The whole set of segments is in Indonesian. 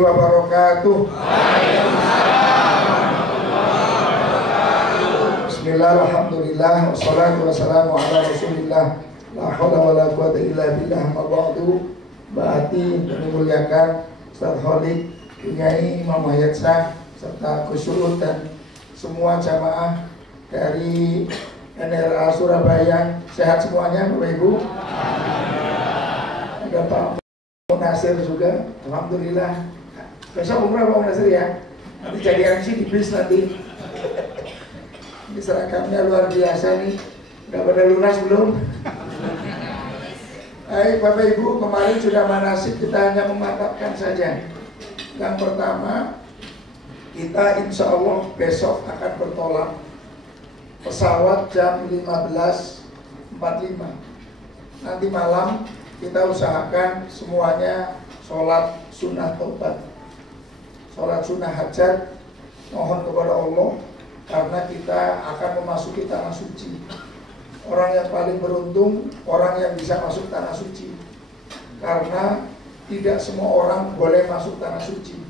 wabarakatuh. Bismillah, alhamdulillah, wassalatu wassalamu ala rasulillah, la hawla wa la quwata illa billah, ma ba'du. Ba'ati memuliakan Ustaz Khalid, Kiai Imam Hayat Shah, serta Kusyurut dan semua jamaah dari NRA Surabaya. Sehat semuanya Bapak Ibu. Ada Pak Nasir juga, alhamdulillah. Besok umrah Pak Nasir ya. Nanti jadi MC di bis nanti. Ini seragamnya luar biasa nih. Udah pada lunas belum? Baik Bapak Ibu, kemarin sudah manasik, kita hanya memantapkan saja. Yang pertama, kita insya Allah besok akan bertolak pesawat jam 15.45. Nanti malam kita usahakan semuanya sholat sunnah taubat, sholat sunnah hajat, mohon kepada Allah, karena kita akan memasuki tanah suci. Orang yang paling beruntung, orang yang bisa masuk tanah suci, karena tidak semua orang boleh masuk tanah suci.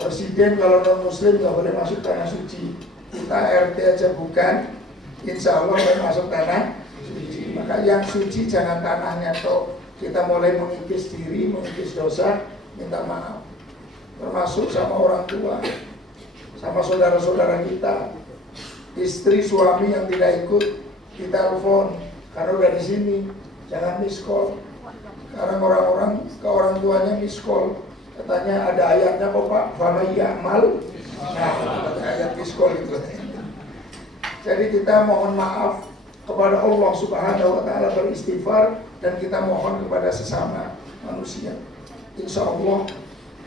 Presiden kalau non muslim nggak boleh masuk tanah suci. Kita RT aja bukan, insya Allah boleh masuk tanah suci. Maka yang suci jangan tanahnya toh. Kita mulai mengikis diri, mengikis dosa, minta maaf. Termasuk sama orang tua, sama saudara-saudara kita, istri suami yang tidak ikut, kita telepon karena udah di sini, jangan miss call. Sekarang orang-orang ke orang tuanya miss call, katanya ada ayatnya kok Pak, fama ya'mal. Nah, ada ayat miss call itu. Jadi kita mohon maaf kepada Allah Subhanahu wa Ta'ala, beristighfar, dan kita mohon kepada sesama manusia. Insya Allah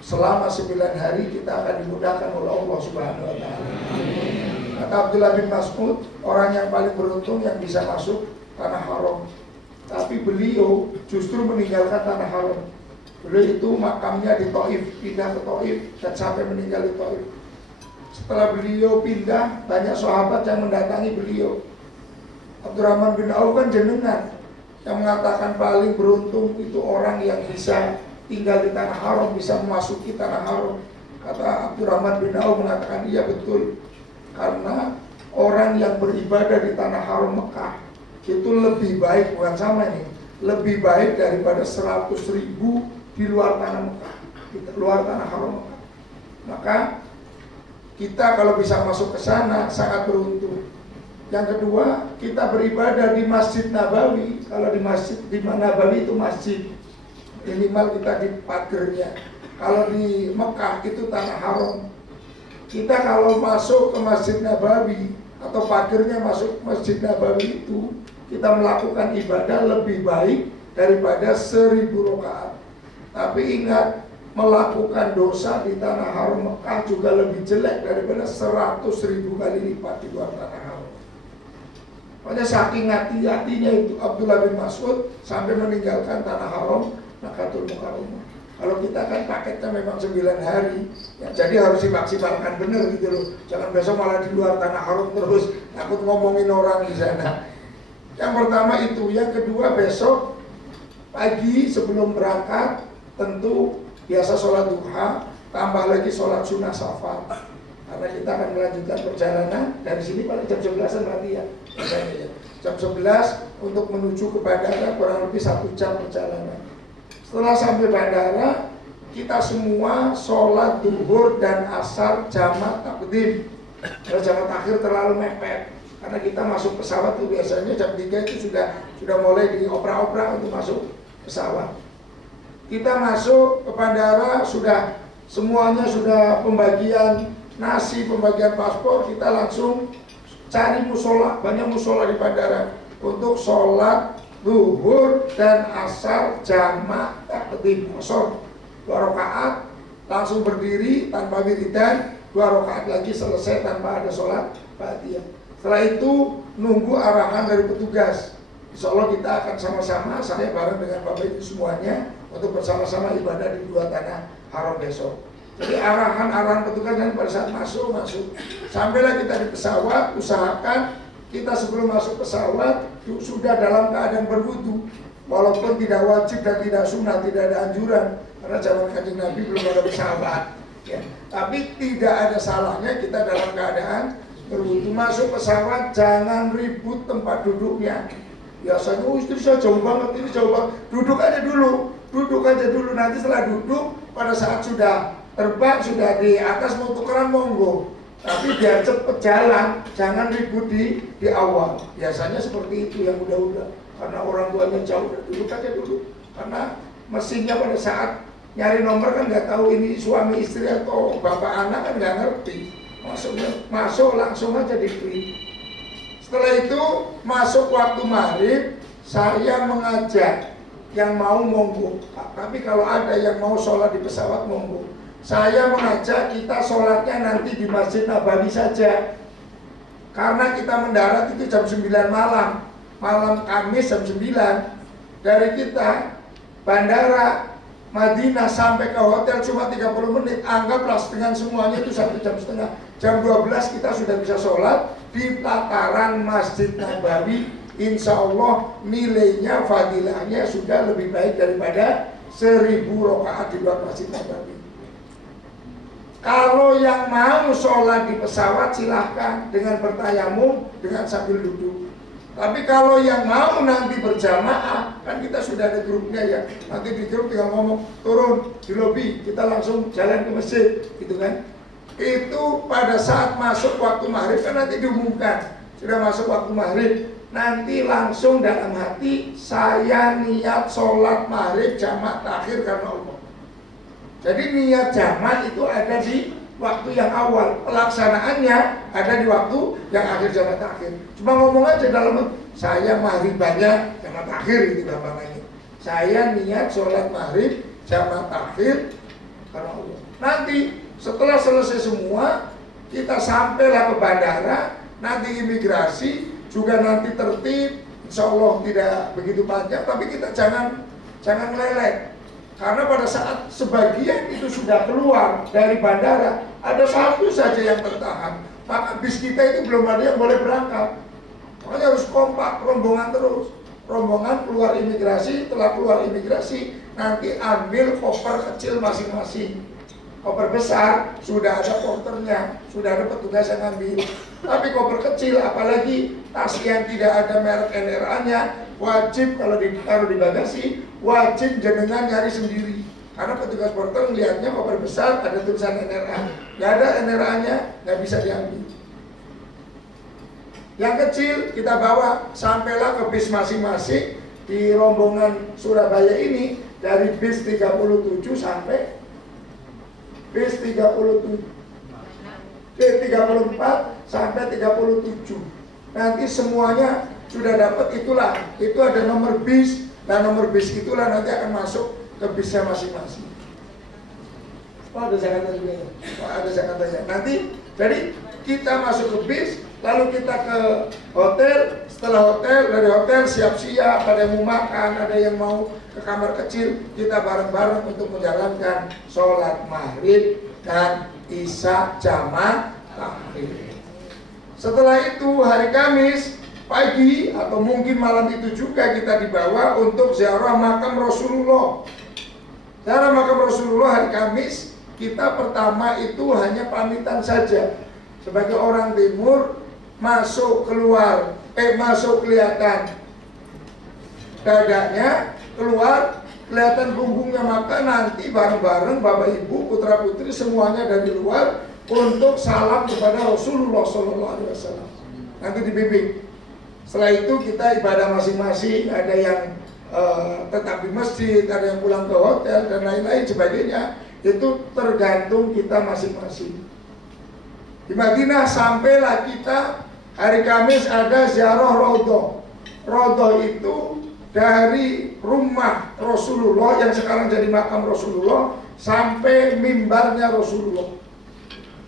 selama 9 hari kita akan dimudahkan oleh Allah Subhanahu wa Ta'ala. Kata Abdullah bin Mas'ud, orang yang paling beruntung yang bisa masuk tanah haram. Tapi beliau justru meninggalkan tanah haram. Beliau itu makamnya di Taif, pindah ke Taif dan sampai meninggal di Taif. Setelah beliau pindah, banyak sahabat yang mendatangi beliau. Abdurrahman bin Auf kan jenengan yang mengatakan paling beruntung itu orang yang bisa tinggal di tanah haram, bisa memasuki tanah haram. Kata Abdurrahman bin Auf mengatakan, iya betul. Karena orang yang beribadah di tanah haram Mekah itu lebih baik, bukan sama ini, lebih baik daripada 100.000 di luar tanah Mekah, di luar tanah haram Mekah. Maka kita kalau bisa masuk ke sana sangat beruntung. Yang kedua, kita beribadah di Masjid Nabawi. Kalau di Masjid di Nabawi itu masjid, minimal kita di pagernya. Kalau di Mekah itu tanah haram. Kita kalau masuk ke Masjid Nabawi atau pagernya masuk Masjid Nabawi itu, kita melakukan ibadah lebih baik daripada 1000 rakaat. Tapi ingat, melakukan dosa di tanah haram Mekah juga lebih jelek daripada 100.000 kali lipat di luar tanah haram. Makanya saking hati-hatinya itu Abdullah bin Mas'ud sampai meninggalkan tanah haram Makkatul Mukarramah. Kalau kita kan paketnya memang 9 hari, ya, jadi harus dimaksimalkan benar gitu loh. Jangan besok malah di luar tanah haram terus, takut ngomongin orang di sana. Yang pertama itu, yang kedua besok pagi sebelum berangkat tentu biasa sholat duha, tambah lagi sholat sunnah safar. Karena kita akan melanjutkan perjalanan dari sini pada jam 11-an berarti ya. Jam 11 untuk menuju ke bandara, kurang lebih 1 jam perjalanan. Setelah sampai bandara, kita semua sholat duhur dan asar jamak takdim. Kalau jamak takhir terlalu mepet, karena kita masuk pesawat itu biasanya jam 3 itu sudah mulai dioprak-oprak untuk masuk pesawat. Kita masuk ke bandara, semuanya sudah pembagian nasi, pembagian paspor, kita langsung cari musola, banyak musola di bandara untuk sholat zuhur dan asar jamak takdim asar 2 rakaat, langsung berdiri tanpa wiridan, 2 rakaat lagi selesai tanpa ada sholat ba'diyah. Setelah itu nunggu arahan dari petugas. Insya Allah kita akan sama-sama, saya bareng dengan Bapak Ibu semuanya, untuk bersama-sama ibadah di 2 tanah haram besok. Jadi arahan petugas dan pada saat masuk. Sampailah kita di pesawat, usahakan kita sebelum masuk pesawat sudah dalam keadaan berwudu. walaupun tidak wajib dan tidak sunnah, tidak ada anjuran, karena zaman Kanjeng Nabi belum ada pesawat, ya. Tapi tidak ada salahnya kita dalam keadaan berwudu. Masuk pesawat jangan ribut tempat duduknya. Biasanya, istri saya jauh banget, ini jauh banget. Duduk aja dulu, nanti setelah duduk, pada saat sudah terbang, sudah di atas mau tukeran monggo. Tapi biar cepet jalan, jangan ribut di awal. Biasanya seperti itu yang udah-udah. Karena orang tuanya jauh, duduk aja dulu. Karena mesinnya pada saat nyari nomor kan nggak tahu ini suami istri atau bapak anak kan nggak ngerti. Masuk langsung aja di klik. Setelah itu masuk waktu maghrib, saya mengajak yang mau monggo. Tapi kalau ada yang mau sholat di pesawat monggo. Saya mengajak kita sholatnya nanti di Masjid Nabawi saja. Karena kita mendarat itu jam 9 malam. Malam Kamis jam 9. Dari kita bandara Madinah sampai ke hotel cuma 30 menit. Anggaplah dengan semuanya itu 1,5 jam. Jam 12 kita sudah bisa sholat di pelataran Masjid Nabawi. Insya Allah nilainya, fadilahnya sudah lebih baik daripada 1000 rakaat di luar Masjid Nabawi. Kalau yang mau sholat di pesawat silahkan dengan bertayamum, dengan sambil duduk. Tapi kalau yang mau nanti berjamaah, kan kita sudah ada grupnya ya. Nanti di grup tinggal ngomong, turun di lobi, kita langsung jalan ke masjid, gitu kan. Itu pada saat masuk waktu maghrib kan nanti diumumkan, sudah masuk waktu maghrib. Nanti langsung dalam hati, saya niat sholat maghrib jamaah takhir karena Allah. Jadi niat jamaah itu ada di waktu yang awal, pelaksanaannya ada di waktu yang akhir jamaah takhir. Cuma ngomong aja dalam, saya maghribannya jamaah takhir gitu gampangannya. Saya niat sholat maghrib jamaah takhir karena Allah. Nanti setelah selesai semua, kita sampailah ke bandara, nanti imigrasi juga nanti tertib, insya Allah tidak begitu panjang, tapi kita jangan meleleh. Karena pada saat sebagian itu sudah keluar dari bandara, ada satu saja yang tertahan, maka bis kita itu belum ada yang boleh berangkat. Makanya harus kompak, rombongan terus. Rombongan keluar imigrasi, setelah keluar imigrasi, nanti ambil koper kecil masing-masing. Koper besar, sudah ada porternya, sudah ada petugas yang ambil. Tapi koper kecil, apalagi tas yang tidak ada merek NRA-nya, wajib kalau ditaruh di bagasi, wajib jenengan nyari sendiri. Karena petugas porter melihatnya koper besar ada tulisan NRA, nggak ada NRA-nya, nggak bisa diambil. Yang kecil kita bawa sampailah ke bis masing-masing. Di rombongan Surabaya ini dari bis 37 sampai bis 34 sampai 37. Nanti semuanya sudah dapat itulah. Itu ada nomor bis. Dan nomor bis itulah nanti akan masuk ke bisnya masing-masing. Oh, ada Jakarta juga ya. Oh, ada Jakarta ya. Nanti jadi kita masuk ke bis, lalu kita ke hotel. Setelah hotel, dari hotel siap-siap, ada yang mau makan, ada yang mau ke kamar kecil. Kita bareng-bareng untuk menjalankan sholat maghrib dan isya jamaah takhir. Setelah itu hari Kamis pagi atau mungkin malam itu juga kita dibawa untuk ziarah makam Rasulullah. Ziarah makam Rasulullah hari Kamis, kita pertama itu hanya pamitan saja. Sebagai orang timur, masuk keluar, masuk kelihatan dadanya, keluar kelihatan punggungnya, maka nanti bareng-bareng Bapak Ibu, putra putri semuanya dari luar untuk salam kepada Rasulullah SAW. Nanti dibimbing. Setelah itu kita ibadah masing-masing, ada yang tetap di masjid, ada yang pulang ke hotel dan lain-lain sebagainya. Itu tergantung kita masing-masing. Di Madinah sampailah kita hari Kamis ada ziarah Raudhah. Raudhah itu dari rumah Rasulullah yang sekarang jadi makam Rasulullah sampai mimbarnya Rasulullah.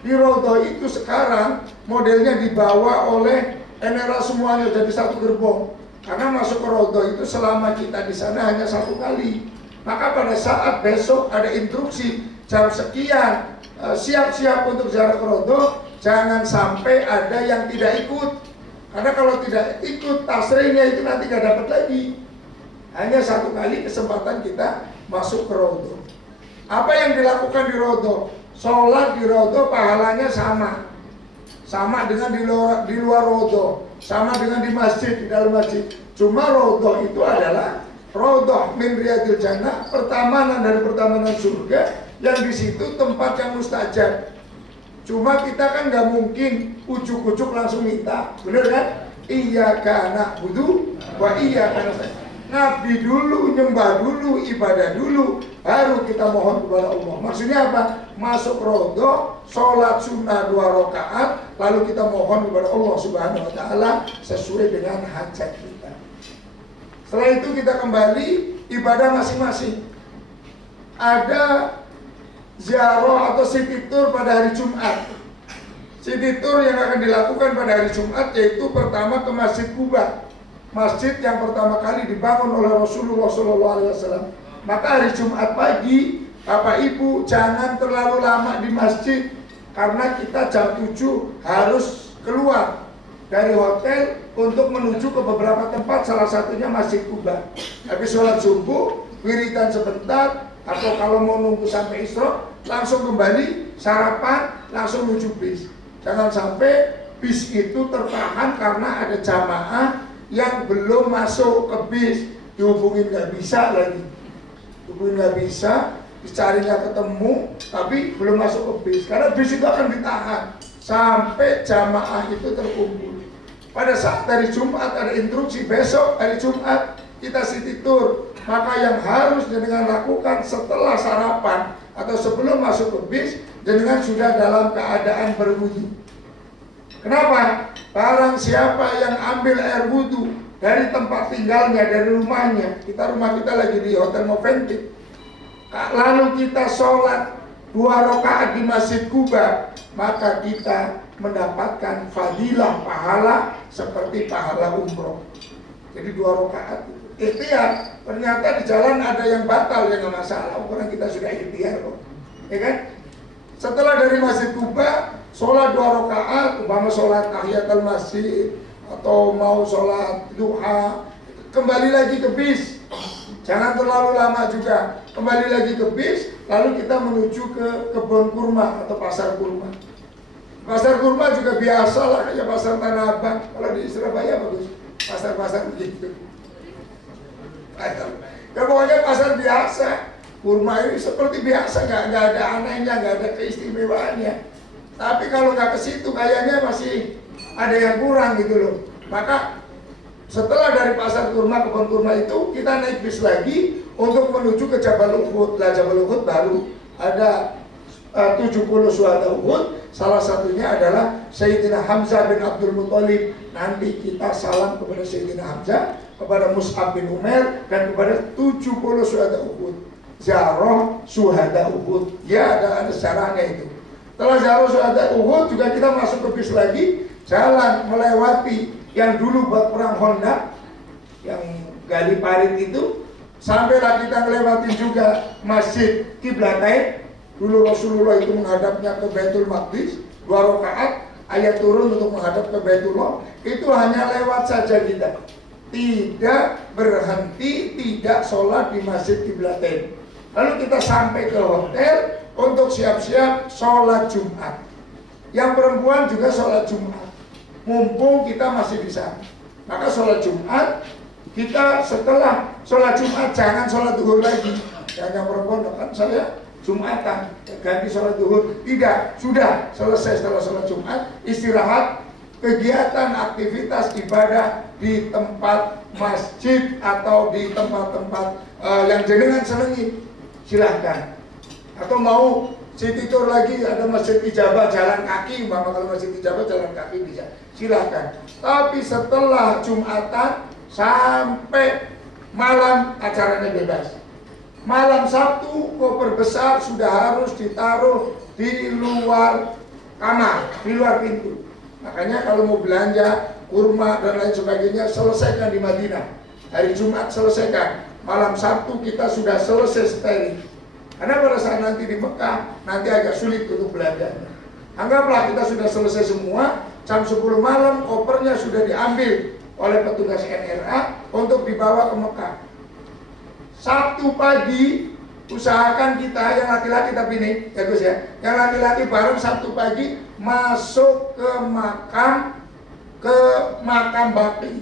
Di Raudhah itu sekarang modelnya dibawa oleh NRA semuanya jadi satu gerbong. Karena masuk ke Raudhah itu selama kita di sana hanya satu kali. Maka pada saat besok ada instruksi jam sekian siap-siap untuk ziarah ke Raudhah, jangan sampai ada yang tidak ikut. Karena kalau tidak ikut tasrihnya itu nanti nggak dapat lagi. Hanya satu kali kesempatan kita masuk ke Raudhah. Apa yang dilakukan di Raudhah? Sholat di Raudhah pahalanya sama. Sama dengan di luar Raudhah, sama dengan di masjid, di dalam masjid. Cuma Raudhah itu adalah Raudhah min riyadil jannah, pertamanan dari pertamanan surga, yang di situ tempat yang mustajab. Cuma kita kan nggak mungkin ujuk-ujuk langsung minta, bener kan? Iyyaka na'budu wa iyyaka nasta'in. Ngabdi dulu, nyembah dulu, ibadah dulu, baru kita mohon kepada Allah. Maksudnya apa? Masuk Raudhah, sholat sunnah 2 rakaat, lalu kita mohon kepada Allah Subhanahu wa Ta'ala sesuai dengan hajat kita. Setelah itu kita kembali ibadah masing-masing. Ada ziarah atau city tour pada hari Jumat. City tour yang akan dilakukan pada hari Jumat yaitu pertama ke Masjid Quba, masjid yang pertama kali dibangun oleh Rasulullah SAW. Maka hari Jumat pagi, Bapak Ibu jangan terlalu lama di masjid, karena kita jam 7 harus keluar dari hotel untuk menuju ke beberapa tempat, salah satunya Masjid Quba. Habis sholat subuh, wiridan sebentar, atau kalau mau nunggu sampai Isra, langsung kembali, sarapan, langsung menuju bis. Jangan sampai bis itu tertahan karena ada jamaah yang belum masuk ke bis, dihubungin nggak bisa lagi, dihubungin nggak bisa, dicarinya ketemu, tapi belum masuk ke bis, karena bis itu akan ditahan sampai jamaah itu terkumpul. Pada saat dari Jumat ada instruksi, besok hari Jumat kita city tour, maka yang harus jenengan lakukan setelah sarapan atau sebelum masuk ke bis, jenengan sudah dalam keadaan berwudu. Kenapa? Barang siapa yang ambil air wudu dari tempat tinggalnya, dari rumahnya, rumah kita lagi di Hotel Movenpick, lalu kita sholat 2 rakaat di Masjid Quba, maka kita mendapatkan fadilah pahala seperti pahala umroh. Jadi 2 rakaat. Ikhtiar, ternyata di jalan ada yang batal, ya nggak masalah, karena kita sudah ikhtiar kok, ya kan? Setelah dari Masjid Quba, sholat 2 rakaat, umpama sholat tahiyatul masjid atau mau sholat duha, kembali lagi ke bis. Jangan terlalu lama juga, kembali lagi ke bis, lalu kita menuju ke kebun kurma atau pasar kurma. Pasar kurma juga biasa lah, kayak pasar Tanah Abang. Kalau di Surabaya bagus, pasar-pasar begitu. Ya pokoknya pasar biasa. Kurma ini seperti biasa, nggak ada anehnya, nggak ada keistimewaannya. Tapi kalau nggak ke situ kayaknya masih ada yang kurang gitu loh. Maka setelah dari pasar kurma, kebun kurma itu, kita naik bis lagi untuk menuju ke Jabal Uhud. Lah Jabal Uhud baru ada 70 syuhada Uhud. Salah satunya adalah Sayyidina Hamzah bin Abdul Muthalib. Nanti kita salam kepada Sayyidina Hamzah, kepada Mus'ab bin Umair, dan kepada 70 syuhada Uhud. Ziarah syuhada Uhud, ya ada sejarahnya itu. Setelah ziarah syuhada Uhud juga kita masuk ke bis lagi, jalan melewati yang dulu buat perang Honda, yang gali parit itu, sampailah kita melewati juga Masjid Qiblatain. Dulu Rasulullah itu menghadapnya ke Baitul Maqdis, 2 rakaat, ayat turun untuk menghadap ke Baitullah. Itu hanya lewat saja kita, tidak berhenti, tidak sholat di Masjid Qiblatain. Lalu kita sampai ke hotel untuk siap-siap sholat Jumat. Yang perempuan juga sholat Jumat, mumpung kita masih di sana. Maka sholat Jumat, kita setelah sholat Jumat jangan sholat duhur lagi. Yang perempuan kan saya Jumatan, ganti sholat duhur. Tidak, sudah selesai setelah sholat Jumat, istirahat, kegiatan aktivitas ibadah di tempat masjid atau di tempat-tempat yang jenengan senengi, silahkan. Atau mau city tour lagi, ada Masjid Ijabah jalan kaki, umpama kalau Masjid Ijabah jalan kaki bisa, silahkan. Tapi setelah Jumatan sampai malam acaranya bebas. Malam Sabtu koper besar sudah harus ditaruh di luar kamar, di luar pintu. Makanya kalau mau belanja kurma dan lain sebagainya, selesaikan di Madinah. Hari Jumat selesaikan. Malam Sabtu kita sudah selesai steril. Karena pada saat nanti di Mekah, nanti agak sulit untuk belanjanya. Anggaplah kita sudah selesai semua, jam 10 malam kopernya sudah diambil oleh petugas NRA untuk dibawa ke Mekah. Sabtu pagi usahakan kita yang laki-laki, tapi nih ya Gus ya, yang laki-laki bareng Sabtu pagi masuk ke makam bakti.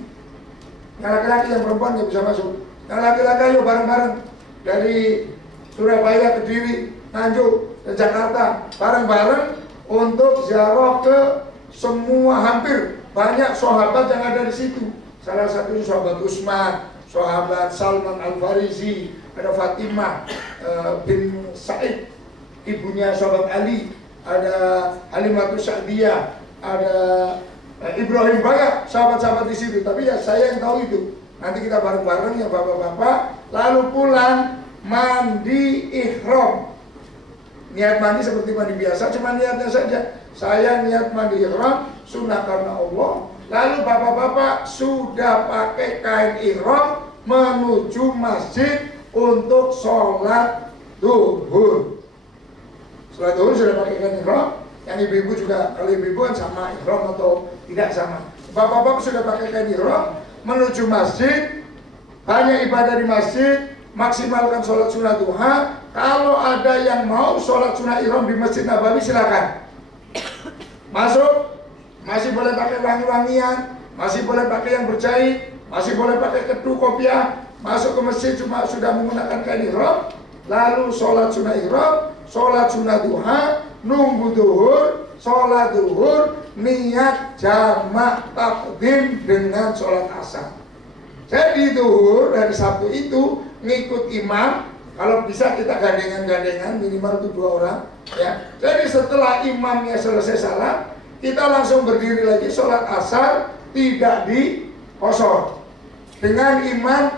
Yang laki-laki, yang perempuan nggak bisa masuk. Yang laki-laki ayo bareng-bareng dari Surabaya, Kediri, Nganjuk, dan Jakarta bareng-bareng untuk ziarah ke semua, hampir banyak sahabat yang ada di situ. Salah satunya sahabat Utsman, sahabat Salman Al-Farisi, ada Fatimah bin Said, ibunya sahabat Ali, ada Halimatus Sa'diyah, ada Ibrahim, banyak sahabat-sahabat di situ. Tapi ya saya yang tahu itu. Nanti kita bareng-bareng ya bapak-bapak, lalu pulang mandi ihram. Niat mandi seperti mandi biasa, cuma niatnya saja. Saya niat mandi ihram, sunnah karena Allah. Lalu bapak-bapak sudah pakai kain ihram menuju masjid untuk sholat duhur. Sholat duhur sudah pakai kain ihram. Yang ibu-ibu juga, kalau ibu-ibu kan sama ihram atau tidak sama. Bapak-bapak sudah pakai kain ihram menuju masjid, banyak ibadah di masjid, maksimalkan sholat sunnah duha. Kalau ada yang mau sholat sunnah ihram di Masjid Nabawi silakan masuk, masih boleh pakai wangi-wangian, masih boleh pakai yang berjahit, masih boleh pakai ketu kopiah. Masuk ke masjid cuma sudah menggunakan kain ihram, lalu sholat sunnah ihram, sholat sunnah duha, nunggu duhur, sholat duhur, niat jamak takdim dengan sholat asar. Jadi duhur dari Sabtu itu ngikut imam. Kalau bisa kita gandengan-gandengan, minimal itu 2 orang ya. Jadi setelah imamnya selesai salat, kita langsung berdiri lagi sholat asar, tidak di kosor dengan imam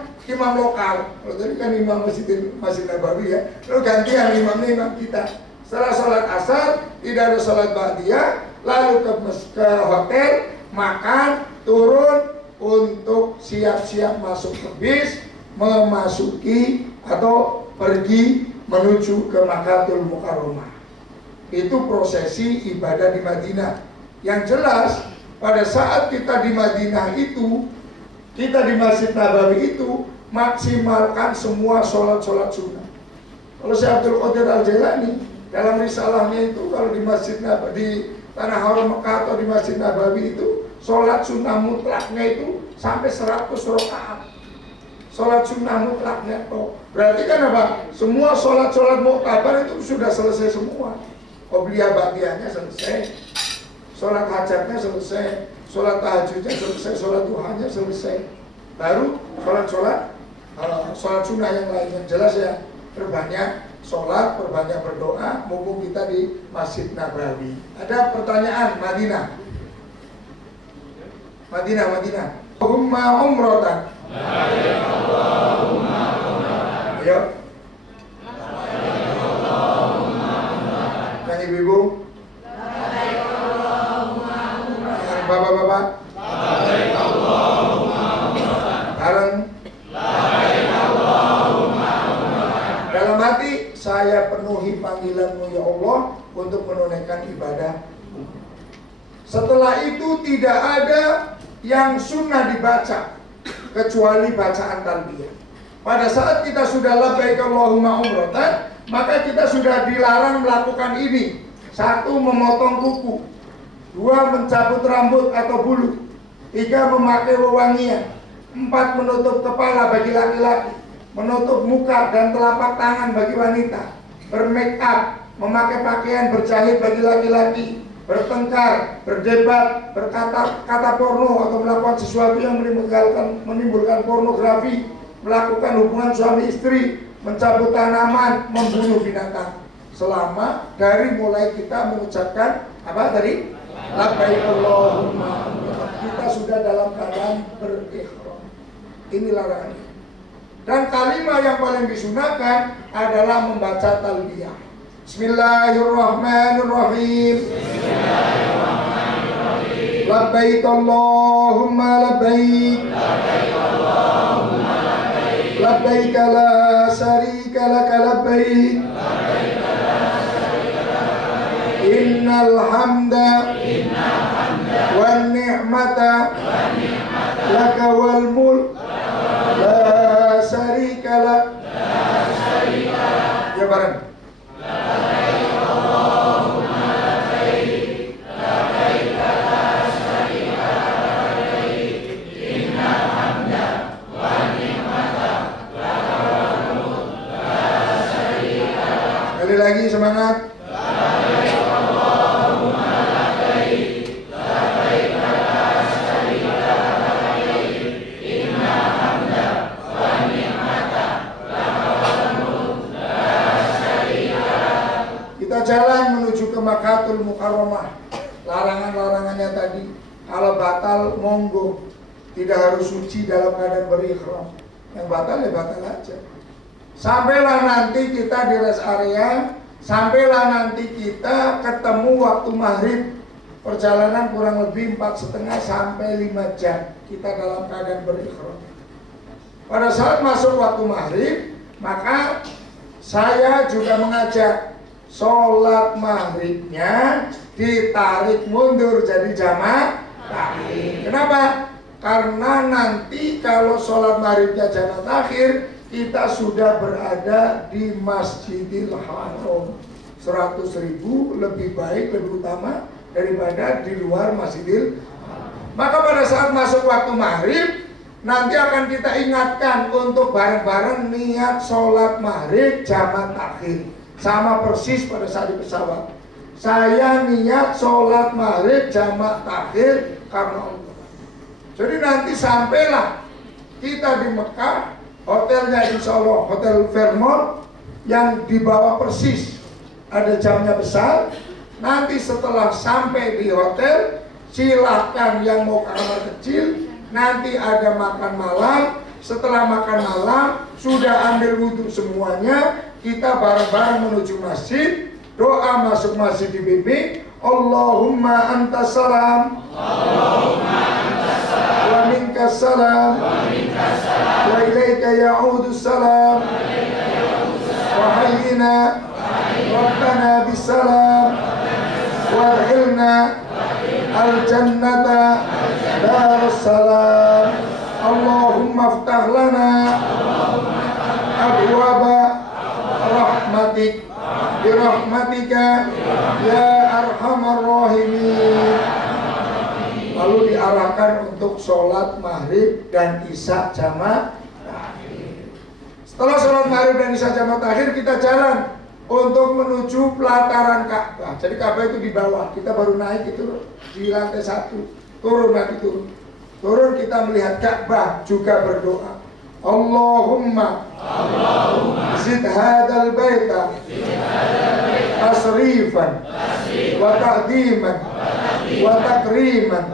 lokal. Kalau tadi kan imam Masjid Nabawi ya, lalu gantian imamnya imam kita. Setelah sholat asar, tidak ada sholat ba'diyah, lalu ke hotel, makan, turun untuk siap-siap masuk ke bis, memasuki atau pergi menuju ke Makkatul Mukarramah. Itu prosesi ibadah di Madinah. Yang jelas pada saat kita di Madinah itu, kita di Masjid Nabawi itu maksimalkan semua sholat-sholat sunnah. Kalau Syekh Abdul Qadir Al-Jailani dalam risalahnya itu, kalau di Masjid Nabawi, di Tanah Haram Mekah atau di Masjid Nabawi itu, sholat sunnah mutlaknya itu sampai 100 rakaat. Sholat sunnah mutlaknya toh. Berarti kan apa? Semua sholat-sholat muktabar itu sudah selesai semua. Qobliyah ba'diyahnya selesai, sholat hajatnya selesai, sholat tahajudnya selesai, sholat duhanya selesai. Baru sholat sunnah yang lain. Yang jelas ya, perbanyak sholat, perbanyak berdoa, mumpung kita di Masjid Nabawi. Ada pertanyaan? Madinah. Allahumma umrotan. Ayo. Yang ibu-ibu. Yang bapak-bapak. Bareng. Dalam hati saya penuhi panggilanmu ya Allah untuk menunaikan ibadah. Setelah itu tidak ada yang sunnah dibaca kecuali bacaan talbiyah. Pada saat kita sudah labbaik Allahumma umratan, maka kita sudah dilarang melakukan ini. 1. Memotong kuku, 2. Mencabut rambut atau bulu, 3. Memakai wewangian, 4. Menutup kepala bagi laki-laki, menutup muka dan telapak tangan bagi wanita, bermake up, memakai pakaian berjahit bagi laki-laki, bertengkar, berdebat, berkata porno atau melakukan sesuatu yang menimbulkan pornografi, melakukan hubungan suami istri, mencabut tanaman, membunuh binatang. Selama dari mulai kita mengucapkan apa tadi? Labbaik Allahumma. Kita sudah dalam keadaan berihram. Ini larangannya. Dan kalimat yang paling disunahkan adalah membaca talbiyah. Bismillahirrahmanirrahim. Labbaik Allahumma labbaik. Labbaik la syarika laka labbaik. Innal hamda wan ni'mata laka wal mulk la syarika lak. ke Makkahul Mukarramah. Larangan-larangannya tadi, kalau batal monggo, tidak harus suci dalam keadaan berihram. Yang batal ya batal aja. Sampailah nanti kita di rest area, sampailah nanti kita ketemu waktu maghrib. Perjalanan kurang lebih 4,5 sampai 5 jam kita dalam keadaan berihram. Pada saat masuk waktu maghrib, maka saya juga mengajak sholat maghribnya ditarik mundur jadi jamak takhir. Kenapa? Karena nanti kalau sholat maghribnya jamak takhir, kita sudah berada di Masjidil Haram. 100.000 lebih baik, lebih utama daripada di luar Masjidil Haram. Maka pada saat masuk waktu maghrib, nanti akan kita ingatkan untuk bareng-bareng niat sholat maghrib jamak takhir. Sama persis pada saat di pesawat. Saya niat sholat maghrib jamak takhir karena Allah. Jadi nanti sampailah kita di Mekah, hotelnya insya Allah Hotel Fairmont yang di bawah persis, ada jamnya besar. Nanti setelah sampai di hotel, silahkan yang mau kamar kecil, nanti ada makan malam. Setelah makan malam, sudah ambil wudhu semuanya, kita bareng-bareng menuju masjid. Doa masuk masjid dibimbing, Allahumma antas salam, wa minkas salam, wa ilaika ya'udus salam, wa hayyina Rabbana bisalam, warhilna al-jannata darussalam. Allahumma aftah lana abwaba rahmatik birahmatika ya arhamar rahimin. Lalu diarahkan untuk sholat maghrib dan isya jamak takhir. Setelah sholat maghrib dan isya jamak takhir, kita jalan untuk menuju pelataran Ka'bah. Jadi Ka'bah itu di bawah, kita baru naik itu di lantai 1, turun lagi turun kita melihat Ka'bah, juga berdoa, Allahumma zid hadal baita tasrifan wa ta'diman wa takriman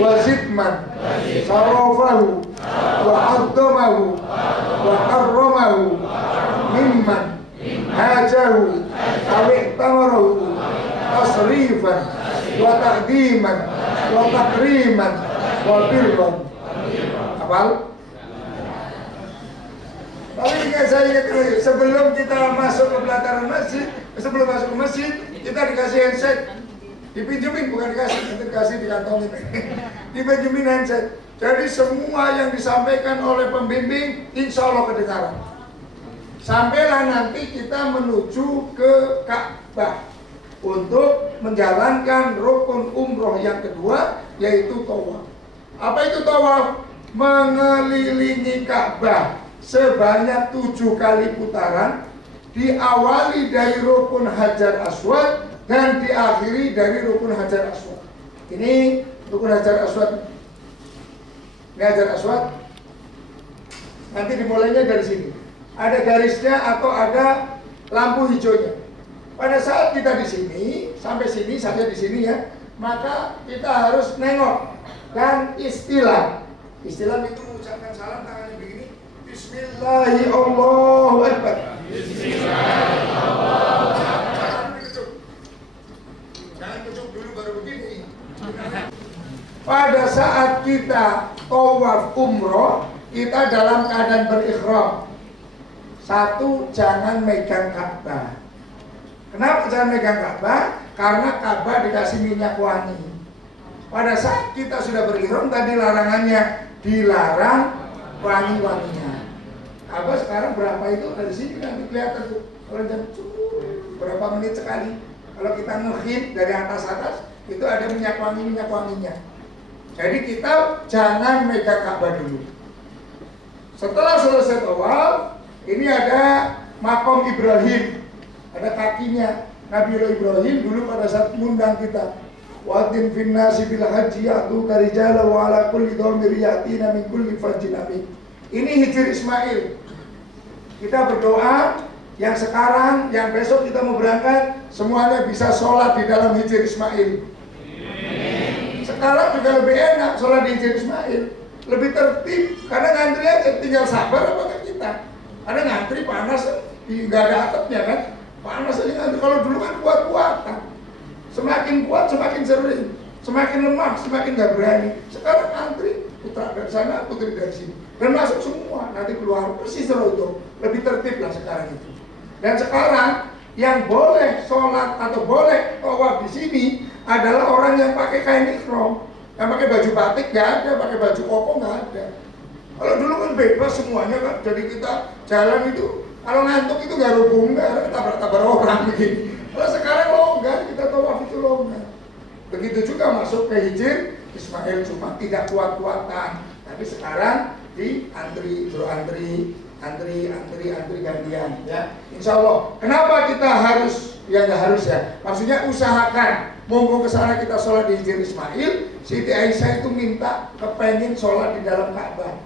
wa zidman sarafahu wa addamahu wa harramahu mimman hajahu awiktamarahu tasrifan wa ta'diman wa takriman wa birran. Hafal? Tapi ingat, saya ingat dulu, sebelum kita masuk ke pelataran masjid, sebelum masuk ke masjid, kita dikasih handset, dipinjemin, bukan dikasih dikantongin, dipinjemin handset. Jadi semua yang disampaikan oleh pembimbing, insya Allah kedengaran. Sampailah nanti kita menuju ke Ka'bah untuk menjalankan rukun umroh yang kedua, yaitu tawaf. Apa itu tawaf? Mengelilingi Ka'bah sebanyak 7 kali putaran, diawali dari rukun Hajar Aswad dan diakhiri dari rukun Hajar Aswad. Ini rukun Hajar Aswad. Ini Hajar Aswad. Nanti dimulainya dari sini. Ada garisnya atau ada lampu hijaunya. Pada saat kita di sini, sampai sini saja di sini ya, maka kita harus nengok dan istilah. Istilah itu mengucapkan salam tangannya begini. Bismillahirrahmanirrahim. Allahu Akbar. Bismillahirrahmanirrahim. Jangan kecup dulu baru begini. Pada saat kita tawaf umroh, kita dalam keadaan berikhram. 1, jangan megang Ka'bah. Kenapa jangan megang Ka'bah? Karena Ka'bah dikasih minyak wangi. Pada saat kita sudah berihram, tadi larangannya dilarang wangi-wanginya. Ka'bah sekarang berapa itu? Dari sini nanti kelihatan tuh. Kalau jam berapa menit sekali. Kalau kita ngehit dari atas-atas, itu ada minyak wanginya. Jadi kita jangan megang Ka'bah dulu. Setelah selesai tawaf, ini ada makom Ibrahim, ada kakinya. Nabi Ibrahim dulu pada saat mengundang kita, Wadin finnasi bil haji ya'tu karijala wa ala kulli dhamir ya'tina min kulli fajjin amin. Ini Hijr Ismail. Kita berdoa, yang sekarang, yang besok kita mau berangkat, semuanya bisa sholat di dalam Hijr Ismail. Sekarang juga lebih enak sholat di Hijr Ismail, lebih tertib, karena ngantri aja, tinggal sabar apa kan kita. Karena ngantri panas, nggak ada atapnya kan, panas aja ngantri. Kalau dulu kan kuat-kuatan, semakin kuat semakin sering, semakin lemah semakin nggak berani. Sekarang ngantri, putra dari sana, putri dari sini, dan masuk semua, nanti keluar persis itu, lebih tertib lah sekarang itu. Dan sekarang yang boleh sholat atau boleh tawaf di sini adalah orang yang pakai kain ikhram, yang pakai baju batik nggak ada, pakai baju koko nggak ada. Kalau dulu kan bebas semuanya kan, jadi kita jalan itu kalau ngantuk itu nggak rubung, nggak tabrak-tabrak orang begini. Kalau sekarang longgar, kita tawaf itu longgar. Begitu juga masuk ke Hijr Ismail, cuma tidak kuat-kuatan. Tapi sekarang di antri, suruh antri gantian ya. Insya Allah. Kenapa kita harus, ya nggak harus ya, maksudnya usahakan mumpung kesana kita sholat di Hijr Ismail. Siti Aisyah itu minta kepengen sholat di dalam Ka'bah.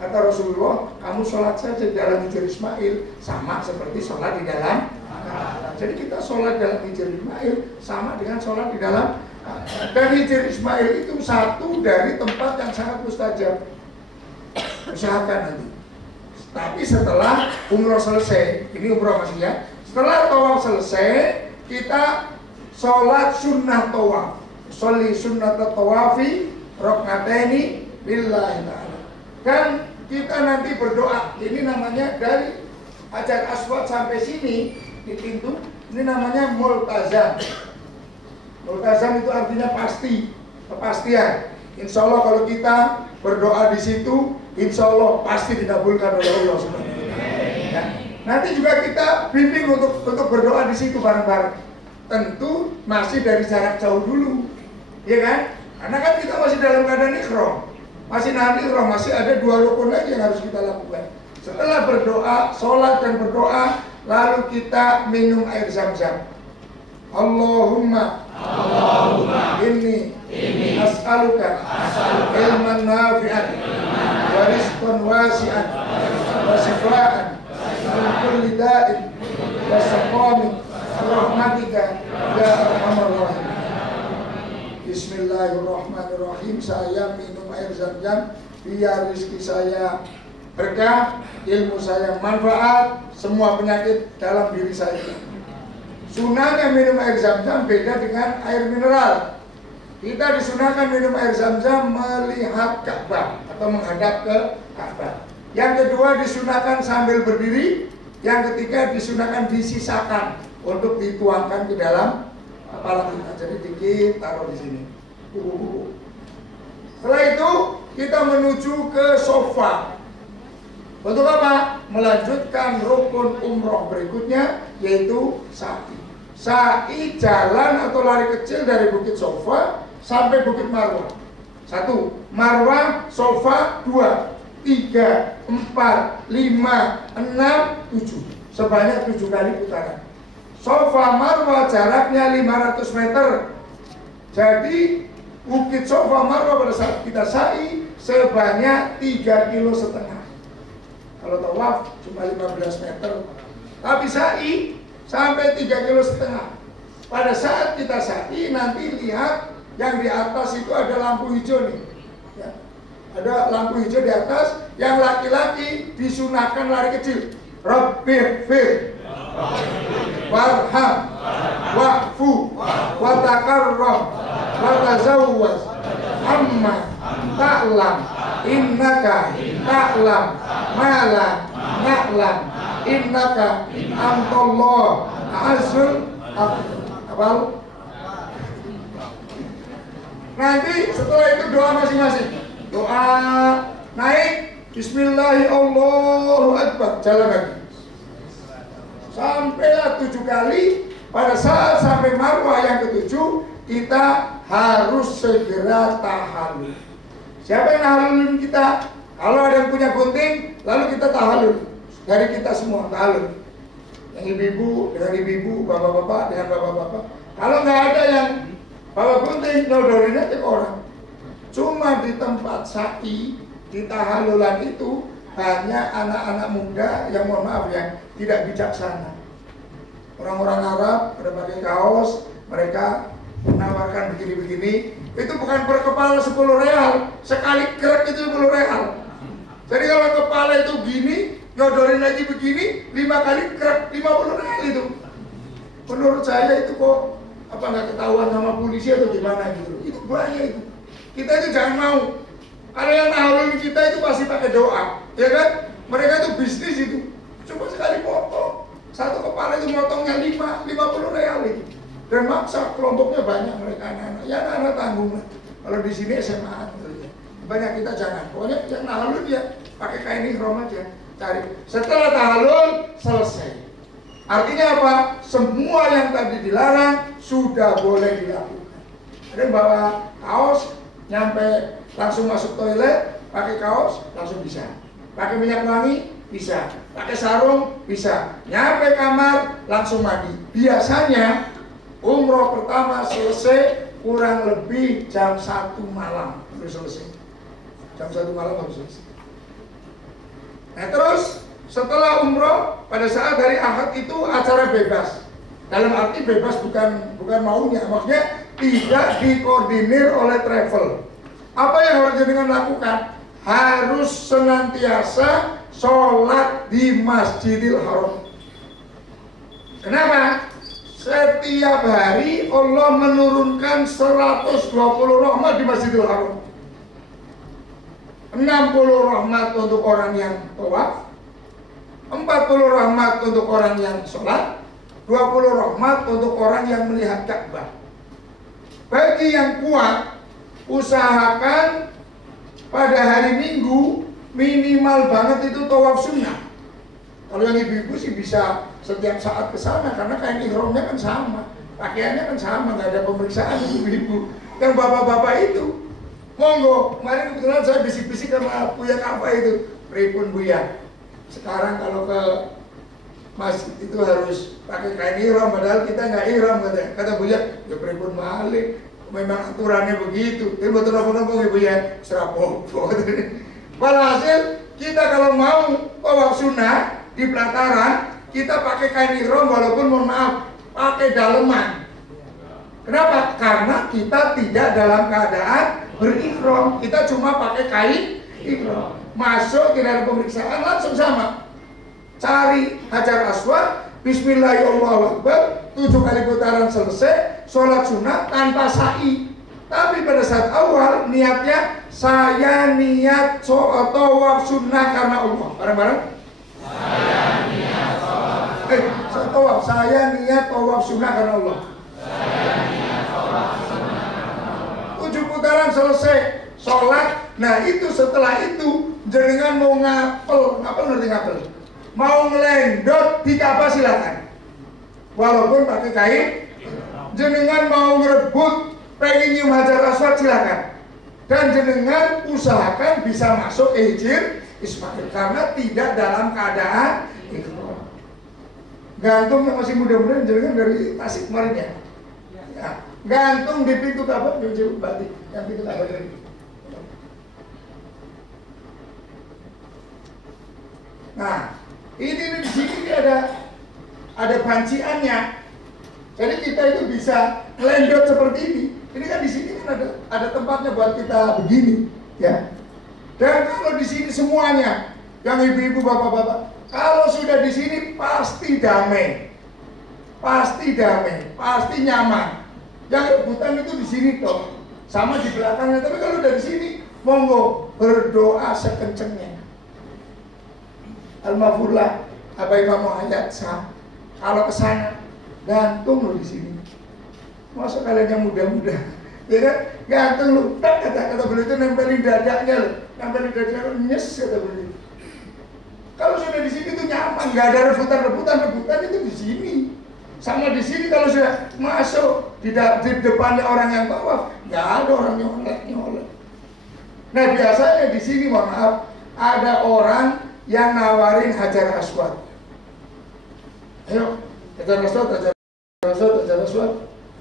Kata Rasulullah, kamu sholat saja di dalam Hijr Ismail sama seperti sholat di dalam Ka'bah. Jadi kita sholat dalam Hijr Ismail sama dengan sholat di dalam Ka'bah. Dan Hijr Ismail itu satu dari tempat yang sangat mustajab. Usahakan nanti. Tapi setelah umroh selesai, ini umroh maksudnya, setelah tawaf selesai, kita sholat sunnah tawaf. Sholli sunnat tawafi roknateni lillahi ta'ala. Dan kita nanti berdoa, ini namanya dari Hajar Aswad sampai sini di pintu, ini namanya multazam. Multazam itu artinya pasti, kepastian. Insya Allah kalau kita berdoa di situ, insya Allah pasti dikabulkan oleh Allah Subhanahu wa Ta'ala. Ya. Nanti juga kita bimbing untuk berdoa di situ bareng-bareng. Tentu masih dari jarak jauh dulu, ya kan? Karena kan kita masih dalam keadaan ikhram, masih nahan ikhram, masih ada 2 rukun lagi yang harus kita lakukan. Setelah berdoa, sholat dan berdoa, lalu kita minum air Zam-Zam. Allahumma inni as'aluka ilman nafi'an wa rizqan wasi'an wa shifaan min kulli da'in wa saqamin rahmatika ya arhamar rahimin. Bismillahirrahmanirrahim. Saya minum air Zam-Zam biar rezeki saya berkah, ilmu saya manfaat, semua penyakit dalam diri saya. Sunahnya minum air Zam-Zam beda dengan air mineral. Kita disunahkan minum air Zam-Zam melihat Ka'bah atau menghadap ke Ka'bah. Yang kedua disunahkan sambil berdiri. Yang ketiga disunahkan disisakan untuk dituangkan ke dalam kepala kita. Jadi dikit taruh di sini. Setelah itu kita menuju ke sofa. Untuk apa? Melanjutkan rukun umroh berikutnya, yaitu sa'i. Sa'i jalan atau lari kecil dari Bukit Sofa sampai Bukit Marwah. 1, Marwah, Sofa 2, 3, 4, 5, 6, 7. Sebanyak 7 kali putaran. Sofa Marwah jaraknya 500 meter. Jadi Bukit Sofa Marwah pada saat kita sa'i sebanyak 3,5 kilo. Kalau tawaf cuma 15 meter, tapi sa'i sampai 3,5 kilo. Pada saat kita sa'i nanti lihat yang di atas itu ada lampu hijau nih, ya. Ada lampu hijau di atas. Yang laki-laki disunahkan lari kecil. Rabbighfir warham wa'fu watakarram watazawwaz amma ta'lam innaka ta'lam mala na'lam innaka antallah azul akbar. Nanti setelah itu doa masing-masing. Doa naik Bismillahirrahmanirrahim, jalan lagi sampailah 7 kali. Pada saat sampai Marwah yang ke-7, kita harus segera tahallul. Siapa yang tahallulin kita? Kalau ada yang punya gunting, lalu kita tahallul. Dari kita semua tahallul. Yang ibu-ibu dengan ibu-ibu, bapak-bapak dengan bapak-bapak. Kalau nggak ada yang bawa gunting, dodorin aja ke orang. Cuma di tempat sa'i, di tahallulan itu hanya anak-anak muda yang mohon maaf ya tidak bijaksana. orang-orang Arab pada pakai kaos, mereka menawarkan begini-begini. Itu bukan per kepala 10 real, sekali krek itu 10 real. Jadi kalau kepala itu gini, nyodorin lagi begini, 5 kali krek 50 real itu. Menurut saya itu kok apa nggak ketahuan sama polisi atau gimana gitu. Itu banyak itu. Kita itu jangan mau. Kalau yang naholin kita itu pasti pakai doa, ya kan? Mereka itu bisnis itu. Cuma sekali potong, satu kepala itu motongnya 50 real itu. Dan maksa kelompoknya banyak mereka anak-anak. Ya anak-anak tanggung lah. Kalau di sini SMA gitu ya. Banyak kita jangan. Pokoknya yang naholin ya pakai kain ihram aja. Cari. Setelah tahallul selesai. Artinya apa? Semua yang tadi dilarang sudah boleh dilakukan. Ada yang bawa kaos, nyampe langsung masuk toilet, pakai kaos langsung bisa. Pakai minyak wangi bisa. Pakai sarung bisa. Nyampe kamar langsung mandi. Biasanya umroh pertama selesai kurang lebih jam 1 malam baru selesai. Jam 1 malam baru selesai. Nah terus setelah umroh pada saat dari Ahad itu acara bebas. Dalam arti bebas bukan maunya, maksudnya tidak dikoordinir oleh travel. Apa yang harus jenengan lakukan? Harus senantiasa sholat di Masjidil Haram. Kenapa? Setiap hari Allah menurunkan 120 rahmat di Masjidil Haram. 60 rahmat untuk orang yang tawaf, 40 rahmat untuk orang yang sholat, 20 rahmat untuk orang yang melihat Ka'bah. Bagi yang kuat, usahakan pada hari Minggu minimal banget itu tawaf sunnah. Kalau yang ibu-ibu sih bisa setiap saat ke sana karena kain ihramnya kan sama, pakaiannya kan sama, nggak ada pemeriksaan ibu-ibu. Yang bapak-bapak itu, monggo. Kemarin kebetulan saya bisik-bisik sama Buya Kafa itu, pripun Buya. Sekarang kalau ke masjid itu harus pakai kain ihram, padahal kita nggak ihram kata Buya. Ya pripun malik, memang aturannya begitu. Tapi betul apa Ibu ya, serapopo. Walhasil kita kalau mau tawaf sunnah di pelataran, kita pakai kain ihram walaupun mohon maaf pakai daleman. Kenapa? Karena kita tidak dalam keadaan berihram, kita cuma pakai kain ihram. Masuk tidak ada pemeriksaan, langsung sama. Cari Hajar Aswad, Bismillahirrahmanirrahim, 7 kali putaran selesai, sholat sunnah tanpa sa'i. Tapi pada saat awal niatnya saya niat tawaf sunnah karena Allah. Bareng-bareng. Saya niat tawaf sunnah karena Allah. 7 putaran selesai, sholat. Nah itu setelah itu jenengan mau ngapel ngerti ngapel? Mau ngelendot di Ka'bah silakan. Walaupun pakai kain. Jenengan mau ngerebut pengen nyium Hajar Aswad silakan. Dan jenengan usahakan bisa masuk Hijr Ismail karena tidak dalam keadaan ihram. Gantung yang masih muda-muda jenengan dari Tasik kemarin ya. Gantung di pintu Ka'bah jauh batik yang pintu Ka'bah dari. Nah, ini di sini ada panciannya. Jadi kita itu bisa ngelendot seperti ini. Ini kan di sini kan ada tempatnya buat kita begini, ya. Dan kalau di sini semuanya, yang ibu-ibu, bapak-bapak, kalau sudah di sini pasti damai, pasti nyaman. Yang rebutan itu di sini toh, sama di belakangnya. Tapi kalau dari sini, monggo berdoa sekencengnya. Al-Mafurlah, apa Imam Hayat sah. Kalau ke sana, gantung lo di sini. Masa kalian yang muda-muda, ya kan? Gantung lo, kata beliau itu nempelin dadanya lo, nempelin dadanya lo, nyes kata beliau. Kalau sudah di sini tuh nyaman, nggak ada rebutan itu di sini. Sama di sini kalau sudah masuk di depannya orang yang tawaf, nggak ada orang nyolek. Nah biasanya di sini, mohon maaf, ada orang yang nawarin Hajar Aswad. Ayo, Hajar Aswad.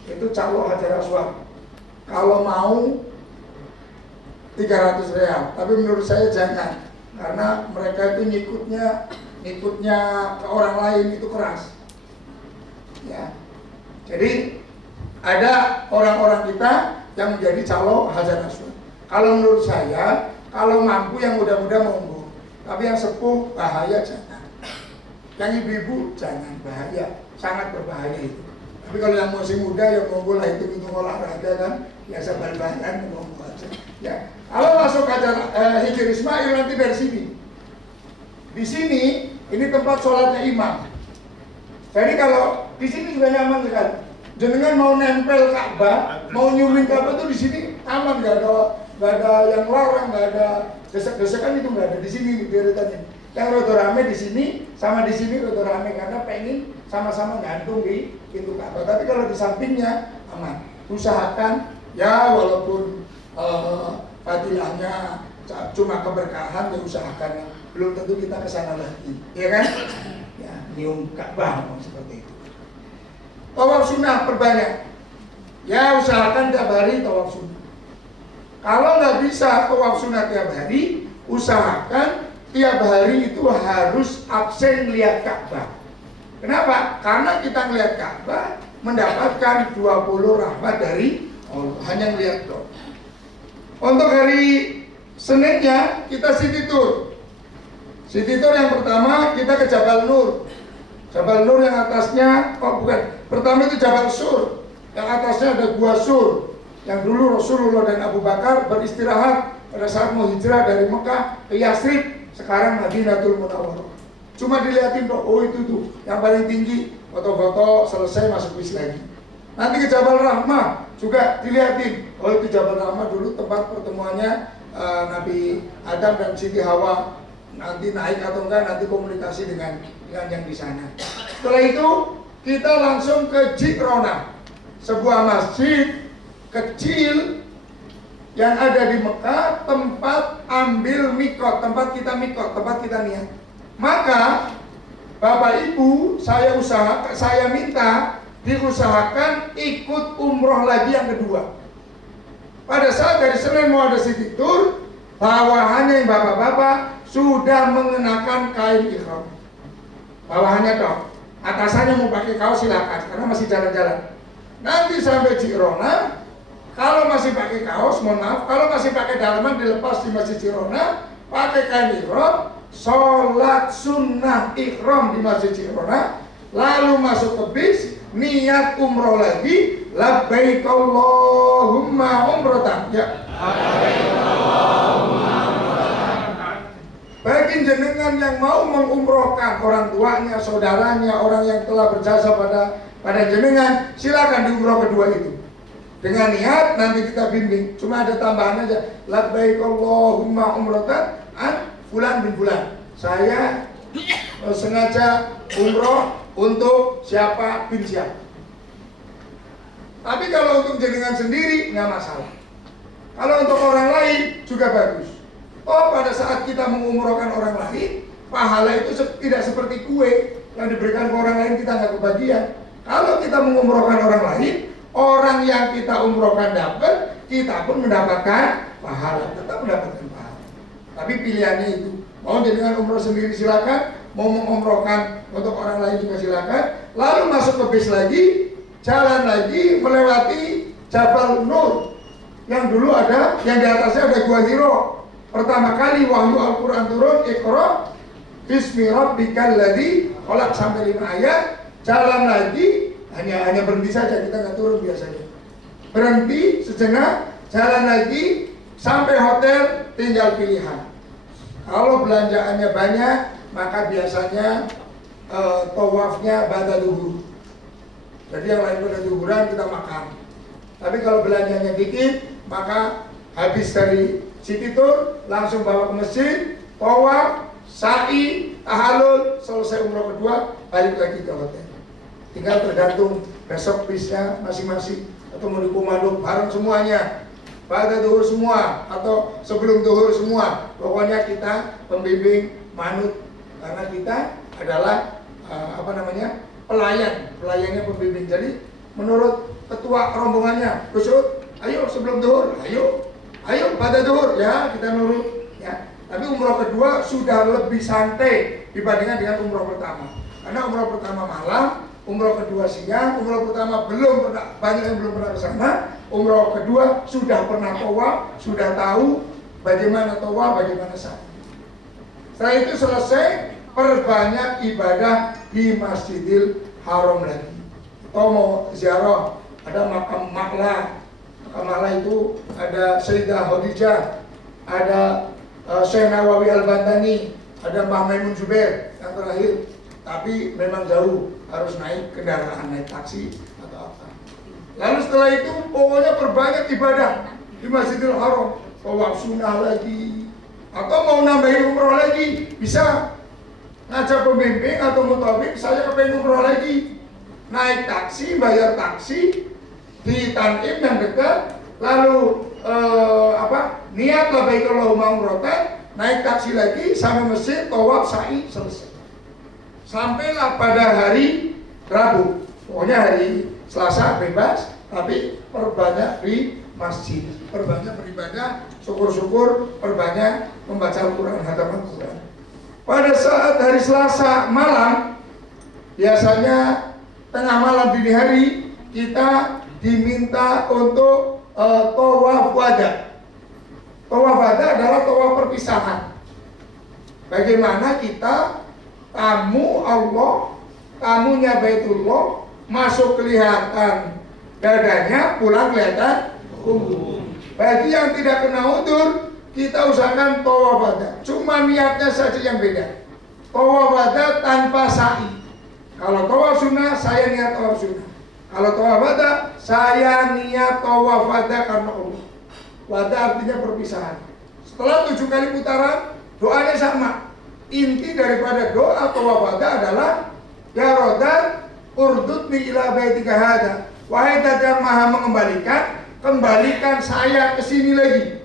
Itu calo Hajar Aswad. Kalau mau 300 real, tapi menurut saya jangan. Karena mereka itu ngikutnya ke orang lain itu keras. Ya. Jadi ada orang-orang kita yang menjadi calon hajar aswad. Kalau menurut saya, kalau mampu yang muda-muda monggo, tapi yang sepuh bahaya jangan. Yang ibu-ibu jangan, bahaya, sangat berbahaya itu. Tapi kalau yang masih muda ya monggo lah, itu olahraga kan, biasa bal-balan monggo aja. Ya, kalau masuk acara Hijr Ismail nanti dari sini. Di sini ini tempat sholatnya imam. Jadi kalau di sini juga nyaman sekali. Jenengan mau nempel Ka'bah, mau nyuling Ka'bah itu di sini aman, nggak ada yang larang, nggak ada desek-desekan, itu nggak ada di sini deretannya. Yang rada rame di sini sama di sini rada rame karena pengen sama-sama gantung di pintu Ka'bah. Tapi kalau di sampingnya aman. Usahakan ya walaupun fadilahnya cuma keberkahan, ya usahakan. Belum tentu kita kesana lagi, ya kan? Ya, nyium Ka'bah seperti itu. Tawaf sunnah perbanyak. Ya usahakan tiap hari tawaf sunnah. Kalau nggak bisa tawaf sunnah tiap hari, usahakan tiap hari itu harus absen lihat Ka'bah. Kenapa? Karena kita melihat Ka'bah mendapatkan 20 rahmat dari Allah. Hanya melihat doang. Untuk hari Seninnya kita city tour. City tour yang pertama kita ke Jabal Nur. Jabal Nur yang atasnya, pertama itu Jabal Sur, yang atasnya ada Gua Sur, yang dulu Rasulullah dan Abu Bakar beristirahat pada saat mau hijrah dari Mekah ke Yasrib, sekarang Madinatul Munawwarah. Cuma dilihatin tuh, oh itu tuh yang paling tinggi, foto-foto selesai masuk bis lagi. Nanti ke Jabal Rahmah juga dilihatin, oh itu Jabal Rahmah dulu tempat pertemuannya Nabi Adam dan Siti Hawa. Nanti naik atau enggak, nanti komunikasi dengan yang di sana. Setelah itu kita langsung ke Ji'rona, sebuah masjid kecil yang ada di Mekah, tempat ambil mikot, tempat kita niat. Maka Bapak Ibu, saya minta diusahakan ikut umroh lagi yang kedua. Pada saat dari Senin mau ada city tour, bawahannya yang bapak-bapak sudah mengenakan kain ihram. Bawahannya dong, atasannya mau pakai kaos silakan, karena masih jalan-jalan. Nanti sampai Ji'rona, kalau masih pakai kaos, mohon maaf, kalau masih pakai dalaman dilepas di Masjid Ji'rona, pakai kain ihram, sholat sunnah ihram di Masjid Ji'rona, lalu masuk ke bis, niat umroh lagi, labbaik Allahumma umrotan. Ya. Bagi jenengan yang mau mengumrohkan orang tuanya, saudaranya, orang yang telah berjasa pada jenengan, silakan di umroh kedua itu. Dengan niat nanti kita bimbing. Cuma ada tambahan aja, labbaik Allahumma umrotan an fulan bin fulan. Saya sengaja umroh untuk siapa bin siapa. Tapi kalau untuk jenengan sendiri nggak masalah. Kalau untuk orang lain juga bagus. Oh, pada saat kita mengumrohkan orang lain, pahala itu tidak seperti kue yang diberikan ke orang lain kita nggak kebagian. Kalau kita mengumrohkan orang lain, orang yang kita umrohkan dapat, kita pun mendapatkan pahala, tetap mendapatkan pahala. Tapi pilihannya itu, mau jenengan umroh sendiri silakan, mau mengumrohkan untuk orang lain juga silakan. Lalu masuk ke bis lagi, jalan lagi melewati Jabal Nur, yang dulu ada, yang di atasnya ada Gua Hiro. Pertama kali wahyu Al-Quran turun, Iqra bismi rabbikal ladzi khalaq, sampai 5 ayat. Jalan lagi, hanya berhenti saja, kita nggak turun biasanya. Berhenti sejenak, jalan lagi sampai hotel, tinggal pilihan. Kalau belanjaannya banyak, maka biasanya tawafnya ba'da duhur. Jadi yang lain pada duhuran kita makan. Tapi kalau belanjanya dikit, maka habis dari city tour langsung bawa ke masjid, tawaf, sa'i, tahalul, selesai umroh kedua, balik lagi ke hotel. Tinggal tergantung besok bisnya masing-masing, atau mau dikomando bareng semuanya, pada duhur semua atau sebelum duhur semua. Pokoknya kita pembimbing manut, karena kita adalah pelayannya pembimbing. Jadi menurut ketua rombongannya, Kusut, ayo sebelum duhur, ayo pada duhur, ya kita nurut, ya. Tapi umroh kedua sudah lebih santai dibandingkan dengan umroh pertama. Karena umroh pertama malam, Umroh kedua siang, umroh pertama belum pernah, banyak yang belum pernah ke sana. Umroh kedua sudah pernah tawaf, sudah tahu bagaimana tawaf, bagaimana sa'i. Setelah itu selesai, perbanyak ibadah di Masjidil Haram lagi. Atau mau ziarah, ada makam Makla. Makam Makla itu ada Sayyidah Khadijah, ada Syekh Nawawi Al-Bantani, ada Mbah Maimun Zubair yang terakhir. Tapi memang jauh, harus naik kendaraan, naik taksi atau apa. Lalu setelah itu pokoknya perbanyak ibadah di Masjidil Haram. Tawaf sunnah lagi, atau mau nambahin umroh lagi, bisa ngajak pembimbing atau mutawif, saya kepengen umroh lagi. Naik taksi, bayar taksi di Tanim yang dekat, lalu niat labbaikallahumma umrotan, naik taksi lagi sampai masjid, tawaf, sa'i, selesai. Sampailah pada hari Rabu, pokoknya hari Selasa bebas, tapi perbanyak di masjid, perbanyak beribadah, syukur-syukur, perbanyak membaca Al-Quran, hataman Quran. Pada saat hari Selasa malam, biasanya tengah malam dini hari, kita diminta untuk tawaf wada. Tawaf wada adalah tawaf perpisahan. Bagaimana kita tamu Allah, tamunya Baitullah, masuk kelihatan dadanya, pulang kelihatan umur. Bagi yang tidak kena udzur, kita usahakan tawaf wada. Cuma niatnya saja yang beda. Tawaf wada tanpa sa'i. Kalau tawaf sunnah, saya niat tawaf sunnah. Kalau tawaf wada, saya niat tawaf wada karena Allah. Wada artinya perpisahan. Setelah 7 kali putaran, doanya sama. Inti daripada doa tawaf wada adalah ya Rodan urdutni ila baitika hada. Wahai zat yang maha mengembalikan, kembalikan saya ke sini lagi.